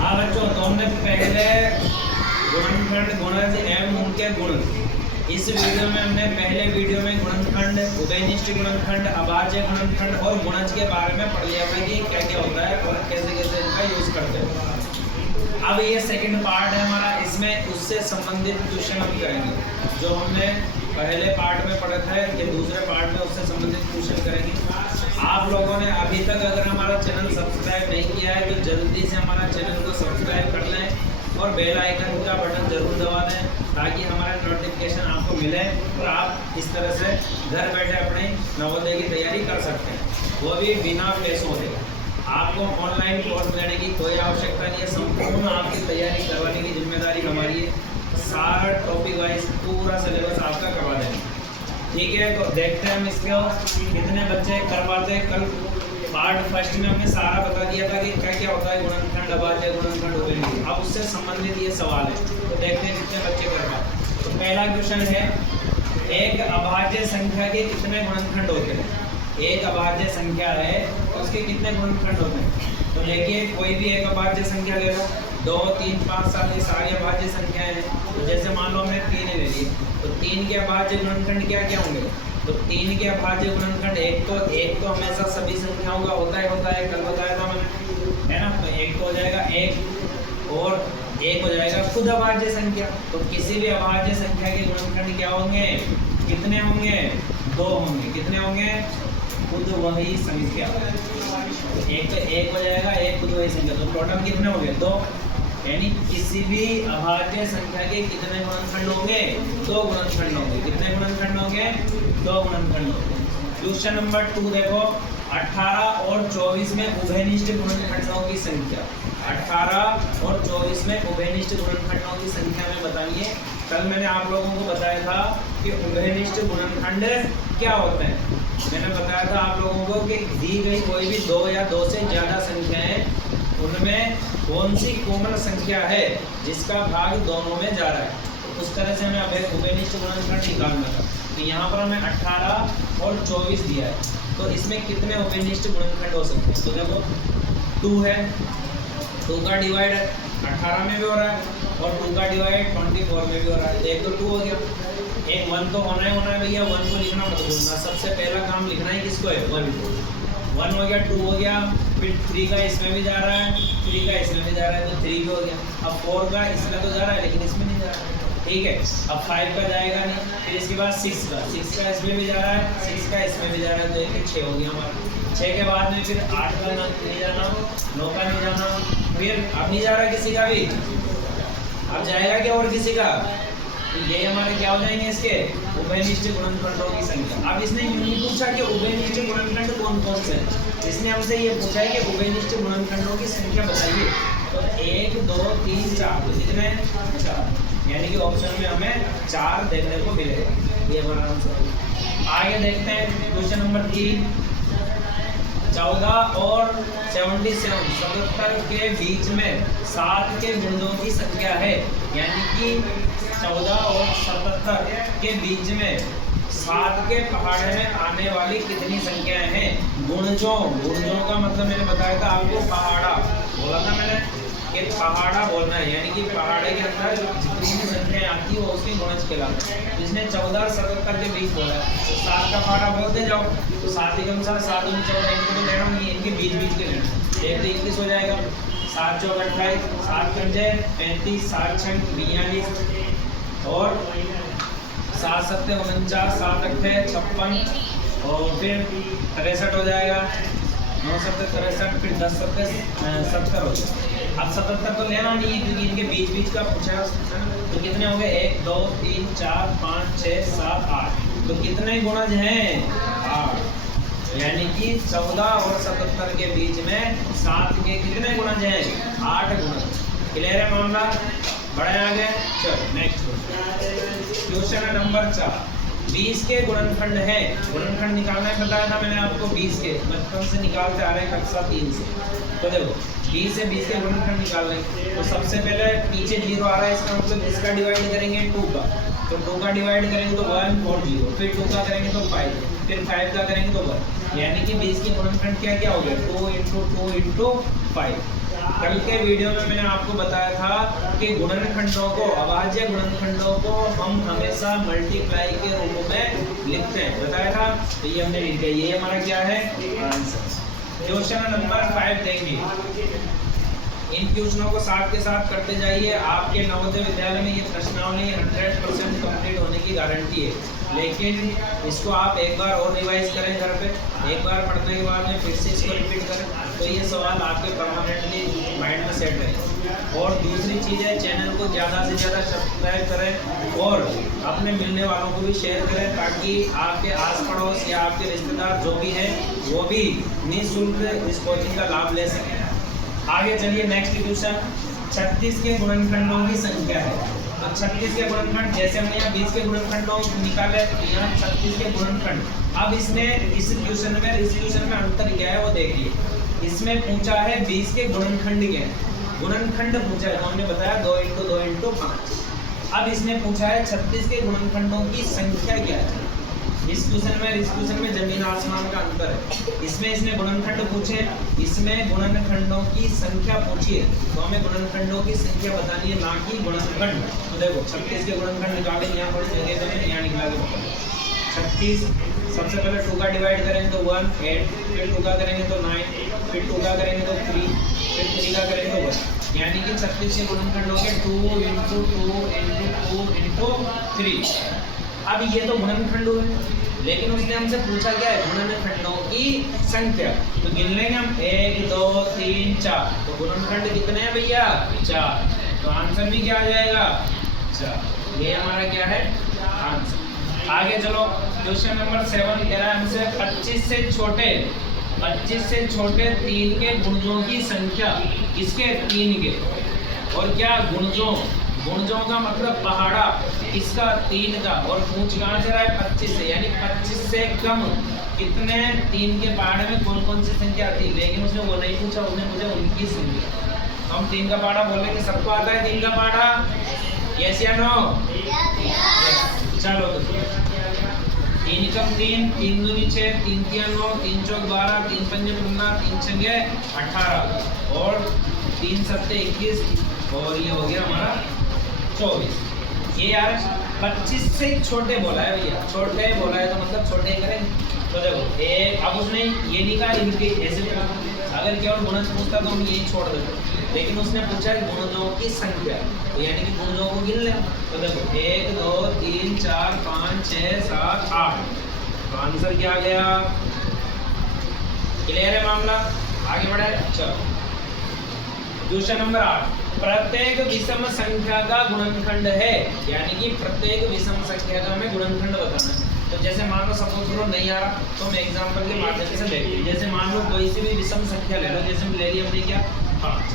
हाँ बच्चों, तो हमने पहले गुणनखंड, गुणज एवं उनके गुण, इस वीडियो में हमने पहले वीडियो में गुणनखंड, उभयनिष्ठ गुणनखंड, अभाज्य गुणनखंड और गुणज के बारे में पढ़ लिया था कि क्या क्या होता है और कैसे कैसे इनका यूज करते हैं। अब ये सेकंड पार्ट है हमारा, इसमें उससे संबंधित क्वेश्चन हम करेंगे। जो हमने पहले पार्ट में पढ़ा था कि दूसरे पार्ट में उससे संबंधित क्वेश्चन करेंगे। आप लोगों ने अभी तक अगर हमारा चैनल सब्सक्राइब नहीं किया है तो जल्दी से हमारा चैनल को सब्सक्राइब कर लें और बेल आइकन का बटन जरूर दबा दें ताकि हमारा नोटिफिकेशन आपको मिले और आप इस तरह से घर बैठे अपने नवोदय की तैयारी कर सकते हैं, वो भी बिना पैसों के। आपको ऑनलाइन कोर्स लेने की कोई आवश्यकता नहीं है, संपूर्ण आपकी तैयारी करवाने की जिम्मेदारी हमारी है। सारा टॉपिक वाइज पूरा सिलेबस आपका करवा देंगे, ठीक है। तो देखते हैं हम इसको कितने बच्चे कर पाते हैं। कल पार्ट फर्स्ट में हमने सारा बता दिया था कि क्या क्या होता है गुणनखंड, अभाज्य गुणनखंड, उभयनिष्ठ। अब उससे संबंधित ये सवाल है, तो देखते हैं कितने बच्चे कर पाते। तो पहला क्वेश्चन है, एक अभाज्य संख्या के कितने गुणनखंड होते हैं। एक अभाज्य संख्या है तो उसके कितने गुणनखंड होते हैं। तो देखिए कोई भी एक अभाज्य संख्या ले लो, 2, 3, 5, 7 ये सारी अभाज्य संख्याएं हैं। तो जैसे मान लो हमने 3 ले लिए, तो 3 के अभाज्य गुणनखंड क्या क्या होंगे। तो 3 के अभाज्य गुणनखंड एक तो हमेशा सभी संख्याओं का होता है, कल बताया था मैंने, है ना। तो एक तो हो जाएगा एक, और एक हो जाएगा खुद अभाज्य संख्या। तो किसी भी अभाज्य संख्या के गुणनखंड क्या होंगे, कितने होंगे, 2 होंगे। कितने होंगे, खुद वही संख्या। एक तो एक हो जाएगा, एक खुद वही संख्या। तो टोटल कितने हो गए, 2। यानी किसी भी अभाज्य संख्या के कितने गुणनखंड होंगे, 2 गुणनखंड होंगे। कितने गुणनखंड होंगे, 2 गुणनखंड होंगे। क्वेश्चन नंबर 2 देखो, 18 और 24 में उभयनिष्ठ गुणनखंडों की संख्या। 18 और 24 में उभयनिष्ठ गुणनखंडों की संख्या में बताइए। कल मैंने आप लोगों को बताया था कि उभयनिष्ठ गुणनखंड क्या होते हैं। मैंने बताया था आप लोगों को कि दी गई कोई भी 2 या 2 से ज़्यादा संख्याएं, उनमें कौन सी कोमल संख्या है जिसका भाग दोनों में जा रहा है। तो उस तरह से हमें अब उभयनिष्ठ गुणनखंड निकालना था। तो यहाँ पर हमें 18 और 24 दिया है, तो इसमें कितने उभयनिष्ठ गुणनखंड हो सकते हैं। तो देखो 2 है, 2 का डिवाइड 18 में भी हो रहा है और 2 का डिवाइड 24 में भी हो रहा है। एक तो 2 हो गया, एक 1 तो होना है भैया, 1 को लिखना मत भूलना। सबसे पहला काम लिखना है किसको है, 1 हो गया, 2 हो गया, फिर 3 का इसमें भी जा रहा है, 3 का इसमें भी जा रहा है, तो 3 भी हो गया। अब 4 का इसमें तो जा रहा है लेकिन इसमें नहीं जा रहा है, ठीक है। अब 5 का जाएगा नहीं, फिर इसके बाद 6 का इसमें भी जा रहा है, 6 का इसमें भी जा रहा है, तो ये 6 हो गया हमारा। 6 के बाद में फिर 8 का नहीं जाना, 9 का नहीं जाना, फिर अब नहीं जा रहा किसी का भी, अब जाएगा क्या और किसी का। तो ये हमारे क्या हो जाएंगे, इसके उभयनिष्ठ गुणनखंडों की संख्या। अब इसने यूं नहीं पूछा कि उभयनिष्ठ गुणनखंड कौन कौन से हैं, इसने हमसे ये पूछा है कि उभयनिष्ठ गुणनखंडों की संख्या बताइए। तो 1, 2, 3, 4, तो कितने, 4। यानी कि ऑप्शन में हमें 4 देखने को मिलेगा, ये हमारा आंसर। आगे देखते हैं क्वेश्चन नंबर 3, 14 और 77 के बीच में 7 के गुणजों की संख्या है। यानी कि 14 और 77 के बीच में 7 के पहाड़े में आने वाली कितनी संख्याएं हैं। गुणजों का मतलब मैंने बताया था आपको, पहाड़ा बोला था मैंने कि पहाड़ा बोलना है, यानी कि पहाड़े के अंदर जितनी भी संख्याएं आती है वो उसकी गुणज कहलाती है। जिसने 14 और 77 के बीच बोला है, तो 7 का पहाड़ा बोलते जाओ, तो 7 के अनुसार 7 और 14 इनको तो लेना नहीं, इनके बीच के लेना। 1 तो 21 हो जाएगा, 7 चौक 28, 7 पंजे 35, 7 छंग 42 और 7 सत्ते 49, 7 अट्ठे 56 और फिर 63 हो जाएगा, 9 सत्ते 63, फिर 10 सत्ते 70 हो जाएगा। अब 77 तो लेना नहीं है क्योंकि इनके बीच का पूछा है। तो कितने हो गए, 1, 2, 3, 4, 5, 6, 7, 8। तो कितने गुणज हैं, 8। यानी कि 14 और 77 के बीच में 7 के कितने गुणज हैं, 8 गुणज। क्लियर है मामला, बढ़े आगे। चलो नेक्स्ट क्वेश्चन नंबर 4, 20 के गुणनखंड है। गुणनखंड निकालना है, बताया था मैंने आपको 20 के, बचपन से निकालते आ रहे हैं कक्षा 3 से। तो देखो 20 से 20 के गुणनखंड निकालने, तो सबसे पहले पीछे 0 आ रहा है, इसका मतलब इसका डिवाइड करेंगे 2 का, तो 2 का डिवाइड करेंगे तो 1 और 0, फिर 2 का करेंगे तो 5, फिर 5 का करेंगे तो 1। यानी कि 20 के गुणनखंड क्या क्या हो गया, 2 × 2 × 5। कल के वीडियो में मैंने आपको बताया था कि गुणनखंडों को, अभाज्य गुणनखंडों को हम हमेशा मल्टीप्लाई के रूप में लिखते हैं, बताया था। तो ये हमने लिख दिया, ये हमारा क्या है आंसर। क्वेश्चन नंबर 5 देंगे। इन क्वेश्चनों को साथ के साथ करते जाइए। आपके नवोदय विद्यालय में ये प्रश्नावली 100% कंप्लीट होने की गारंटी है, लेकिन इसको आप एक बार और रिवाइज करें घर पे, एक बार पढ़ने के बाद में फिर से इसको रिपीट करें, तो ये सवाल आपके परमानेंटली माइंड में सेट रहे। और दूसरी चीज़ है, चैनल को ज़्यादा से ज़्यादा सब्सक्राइब करें और अपने मिलने वालों को भी शेयर करें, ताकि आपके आस पड़ोस या आपके रिश्तेदार जो भी हैं वो भी निःशुल्क इस कोचिंग का लाभ ले सकें। आगे चलिए, नेक्स्ट क्वेश्चन। 36 के गुणनखंडों की संख्या है। तो 36 के गुणनखंड, जैसे हमने यहाँ 20 के गुणनखंडों निकाले, यहाँ 36 के गुणनखंड। अब इसने इस क्वेश्चन में अंतर क्या है वो देखिए। इसमें पूछा है 20 के गुणनखंड क्या है, गुणनखंड पूछा है, तो हमने बताया 2 × 2 × 5। अब इसने पूछा है 36 के गुणनखंडों की संख्या क्या है। इस क्वेश्चन में जमीन आसमान का अंतर है। इसमें इसने गुणनखंड पूछे, इसमें गुणनखंडों की संख्या पूछी है, तो हमें गुणनखंडों की संख्या बतानी है, ना कि गुणनखंड। तो देखो 36 के गुणनखंड निकाले, यहाँ पर जगह तो मैंने यहाँ निकाल के 36, सबसे पहले 2 का डिवाइड करेंगे तो 1, 8, फिर 2 का करेंगे तो 9, फिर 2 का करेंगे तो 3, फिर 3 का करेंगे तो 1, यानी कि 36 के गुणनखंड हो गए 2 × 2 × 2 × 3। अब ये तो गुणनखंड हुए, लेकिन उसने हमसे पूछा क्या है, गुणनखंडों की संख्या। तो गिन लेंगे हम 1, 2, 3, 4। तो गुणनखंड कितने हैं भैया, 4। तो आंसर भी क्या आ जाएगा, 4। ये हमारा क्या है आंसर। आगे चलो, क्वेश्चन नंबर 7 कह रहा है हमसे 25 से छोटे 3 के गुणजों की संख्या। किसके, 3 के। और क्या, गुणजों का मतलब पहाड़ा, इसका 3 का। और पूछ कहाँ से रहा है, 25 से, यानी 25 से कम कितने 3 के पहाड़े में कौन कौन सी संख्या आती है। लेकिन उसने वो नहीं पूछा, उसने मुझे उनकी संख्या। तो हम 3 का पहाड़ा बोलेंगे, सबको आता है 3 का पहाड़ा, यस या नो? चलो तो 3 × 3, 3 × 2 = 6, 3 × 3 = 9, 3 × 4 = 12, 3 × 5 = 15, 3 × 6 = 18 और 3 × 7 = 21 और ये हो गया हमारा 24। ये यार 25 से छोटे बोला है भैया, छोटे बोला है तो मतलब छोटे करें। तो देखो एक, अब उसने ये नहीं कहा इनके ऐसे, अगर केवल गुणज पूछता तो हम यही छोड़ देते, लेकिन उसने पूछा है गुणजों की संख्या, तो यानी कि गुणजों को गिन ले। तो देखो 1, 2, 3, 4, 5, 6, 7, 8। तो आंसर क्या आ गया, क्लियर है मामला, आगे बढ़े। चलो क्वेश्चन नंबर 8। प्रत्येक विषम संख्या का गुणनखंड है, यानी कि प्रत्येक विषम संख्या का हमें गुणनखंड बताना है। तो जैसे मान लो सपोज करो नहीं आ रहा, तो हम एग्जांपल के माध्यम से देखते हैं। जैसे मान लो कोई सी भी विषम संख्या ले लो, जैसे हम ले ली हमने क्या 5,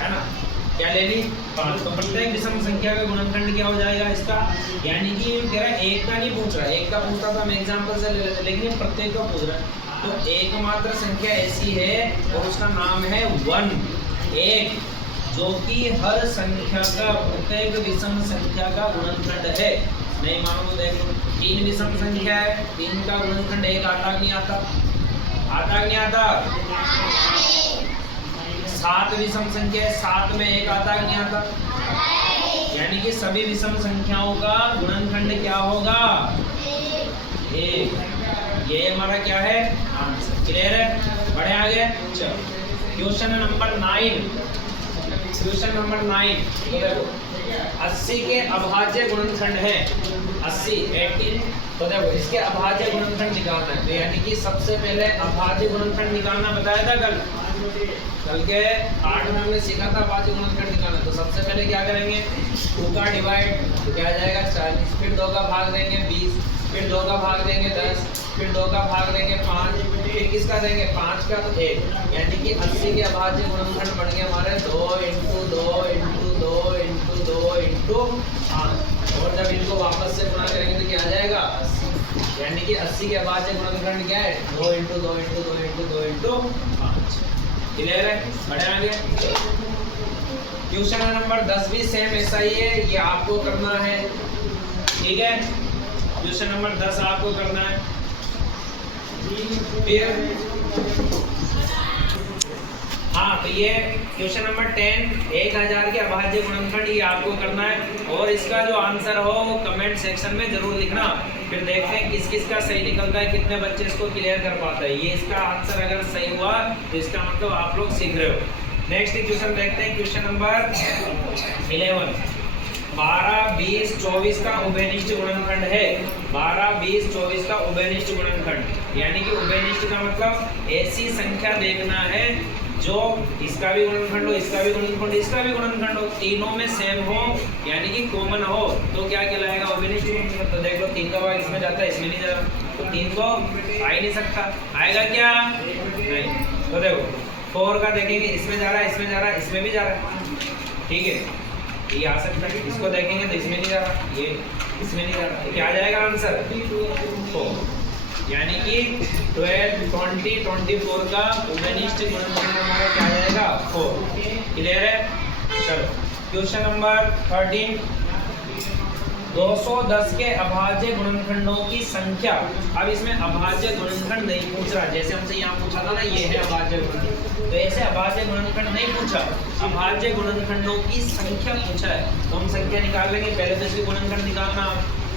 है ना, क्या ले ली 5। तो प्रत्येक विषम संख्या का गुणनखंड क्या हो जाएगा इसका, यानी कि कह रहा है 1 का नहीं पूछ रहा है, 1 का पूछता तो हम एग्जांपल से ले लेते, लेकिन प्रत्येक का पूछ रहा है। तो एकमात्र संख्या ऐसी है और उसका नाम है 1, जो कि हर संख्या का, प्रत्येक विषम संख्या का गुणनखंड है। नहीं मानो तो देखो 3 विषम संख्या है, 3 का गुणनखंड 1 आता कि नहीं आता, आता कि नहीं आता। 7 विषम संख्या है, 7 में 1 आता कि नहीं आता, यानी कि सभी विषम संख्याओं का गुणनखंड क्या होगा, 1। ये हमारा क्या है आंसर, क्लियर है। बढ़े आगे, चलो क्वेश्चन नंबर 9। क्वेश्चन नंबर 9, तो देखो 80 के अभाज्य गुणनखंड है, 80 18। तो देखो इसके अभाज्य गुणनखंड निकालना है, तो यानी कि सबसे पहले अभाज्य गुणनखंड निकालना बताया था कल के 8 में हमने सीखा था अभाज्य गुणनखंड निकालना। तो सबसे पहले क्या करेंगे, 2 का डिवाइड, तो क्या आ जाएगा 40, फिर 2 का भाग देंगे 20, फिर 2 का भाग देंगे 10, फिर 2 का भाग देंगे 5, फिर किसका देंगे 5 का तो 1, यानी कि 80 के अभाज्य गुणनखंड बन गए हमारे 2 × 2 × 2 × 2 × 5। और जब इनको वापस से गुणा करेंगे तो क्या आ जाएगा 80, यानी कि 80 के अभाज्य गुणनखंड क्या है 2 × 2 × 2 × 2 × 5। क्लियर है, बढ़े आगे। क्वेश्चन नंबर 10 भी सेम ऐसा ही है, ये आपको करना है, ठीक है। क्वेश्चन नंबर 10 आपको करना है। फिर हाँ, तो ये क्वेश्चन नंबर 10 1000 के अभाज्य गुणनखंड ये आपको करना है और इसका जो आंसर हो वो कमेंट सेक्शन में जरूर लिखना। फिर देखते हैं किस किस का सही निकलता है, कितने बच्चे इसको क्लियर कर पाते हैं। ये इसका आंसर अगर सही हुआ तो इसका मतलब आप लोग सीख रहे हो। नेक्स्ट क्वेश्चन देखते हैं, क्वेश्चन नंबर 11 12 20 24 का उभयनिष्ठ गुणनखंड है। 12 20 24 का उभयनिष्ठ गुणनखंड, यानी कि उभयनिष्ठ का मतलब ऐसी संख्या देखना है जो इसका भी गुणनखंड हो, इसका भी गुणनखंड, इसका भी गुणनखंड हो, तीनों में सेम हो, यानी कि कॉमन हो, तो क्या कहलाएगा उभयनिष्ठ गुणनखंड। तो देख लो 3 का भाग इसमें जाता है, इसमें नहीं जा रहा, तो 3 तो आ ही नहीं सकता। आएगा क्या? नहीं। तो देखो 4 का देखेंगे, इसमें जा रहा है, इसमें जा रहा है, इसमें भी जा रहा है, ठीक है, ये आ सकता है। इसको देखेंगे तो इसमें नहीं जा रहा, ये इसमें नहीं जा रहा, क्या आ जाएगा आंसर? 4, यानी कि 12 20 24 का उभयनिष्ठ गुणनखंड हमारा क्या आ जाएगा? 4। क्लियर है? चलो क्वेश्चन नंबर 13 210 के अभाज्य गुणनखंडों की संख्या। अब इसमें अभाज्य गुणनखंड नहीं पूछ रहा, जैसे हमसे यहाँ पूछा था ना ये है अभाज्य गुणनखंड, तो ऐसे अभाज्य गुणनखंड नहीं पूछा, अभाज्य गुणनखंडों की संख्या पूछा है। तो हम संख्या निकाल लेंगे, पहले तो इसके गुणनखंड निकालना,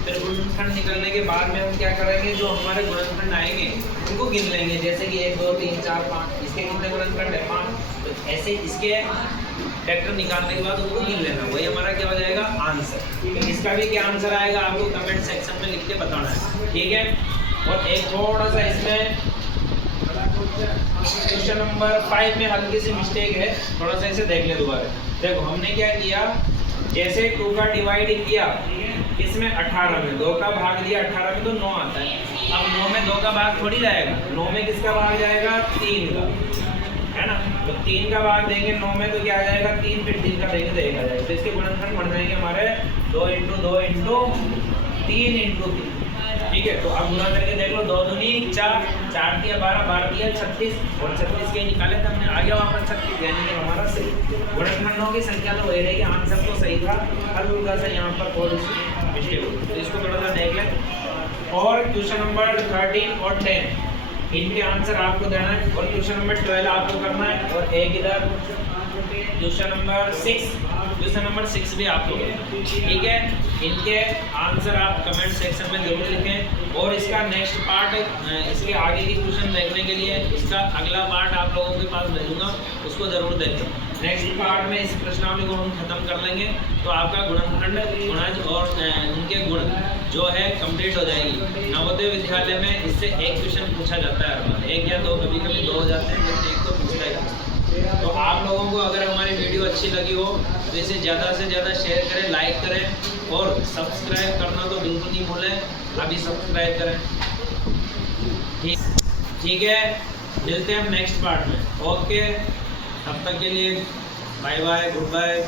फिर गुणनखंड निकलने के बाद में हम क्या करेंगे, जो हमारे गुणनखंड आएंगे उनको गिन लेंगे, जैसे कि 1 2 3 4 5, इसके कितने गुणनखंड है? 5। तो ऐसे इसके फैक्टर निकालने के बाद उनको गिन लेना, वही हमारा क्या हो जाएगा? आंसर। इसका भी क्या आंसर आएगा आपको कमेंट सेक्शन में लिख के बताना है, ठीक है। और एक थोड़ा सा इसमें क्वेश्चन नंबर 5 में हल्की सी मिस्टेक है, थोड़ा सा इसे देख ले दोबारा। देखो हमने क्या किया, जैसे 2 का डिवाइड किया इसमें 18 में, 2 का भाग दिया 18 में तो 9 आता है। अब 9 में 2 का भाग थोड़ी जाएगा, 9 में किसका भाग जाएगा? 3 का, है ना। तो 3 का भाग देंगे 9 में तो क्या आ जाएगा? 3, फिर 3 का देंगे तो 1 आ जाएगा। तो इसके गुणनखंड बन जाएंगे हमारे 2 × 2 × 3 × 3, ठीक है। तो अब गुणा करके देख लो, 2 दूनी 4, 4 दिया 12, 12 दिया 36, और 36 के निकाले तो हमने आ गया वापस 36, यानी कि हमारा सही गुणनखंडों की संख्या तो वही रहेगी, आंसर तो सही था, हल्का सा यहाँ पर थोड़ी सी मिस्टेक हुई, तो इसको थोड़ा सा देख लें। और क्वेश्चन नंबर 13 और 10 इनके आंसर आपको देना है, और क्वेश्चन नंबर 12 आपको करना है, और एक इधर क्वेश्चन नंबर 6 भी आपको करना है, ठीक है। इनके आंसर आप कमेंट सेक्शन में जरूर लिखें, और इसका नेक्स्ट पार्ट, इसके आगे की क्वेश्चन देखने के लिए इसका अगला पार्ट आप लोगों के पास भेजूंगा, उसको जरूर देखें। नेक्स्ट पार्ट में इस प्रश्नावली को हम खत्म कर लेंगे, तो आपका गुणनखंड, गुणज और उनके गुण जो है कंप्लीट हो जाएगी। नवोदय विद्यालय में इससे एक क्वेश्चन पूछा जाता है हर बार, 1 या 2, कभी कभी 2 हो जाते हैं, लेकिन एक तो पूछता है। तो आप लोगों को अगर हमारी वीडियो अच्छी लगी हो तो इसे ज़्यादा से ज़्यादा शेयर करें, लाइक करें, और सब्सक्राइब करना तो बिल्कुल नहीं भूलें, अभी सब्सक्राइब करें, ठीक है। मिलते हैं हम नेक्स्ट पार्ट में, ओके। तब तक के लिए बाय बाय, गुड बाय।